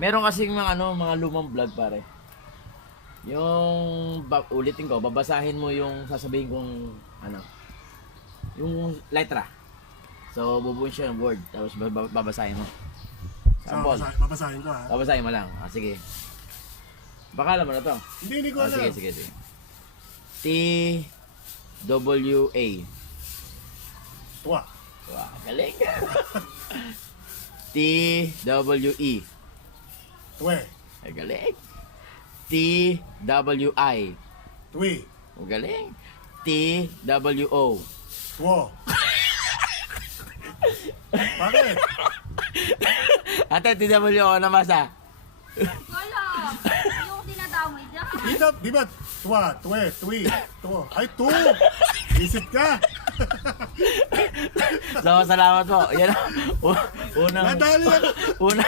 Meron kasing mga lumang vlog pare. Yung ulitin ko, babasahin mo yung sasabihin kong yung letra. So bubuin siya ng word tapos babasahin mo. Sample. Babasahin ko ha. Babasahin mo lang. Sige. Baka alam mo na to. Hindi ko alam. Sige. T-W-A. Tuwa. Wow, galing. T-W-E. Tuwe. Ay, galing. T-W-I. Tuwi. Oh, galing. T-W-O. Tuwo. Bakit? Ate, T-W-O na basa. Wala. Yung dinadamay dyan. Di ba? Tuwa, tuwe, tuwi, tuwo. Ay, tu! Isip ka! So, salamat po. Yan ang unang... Nadali lang. Unang...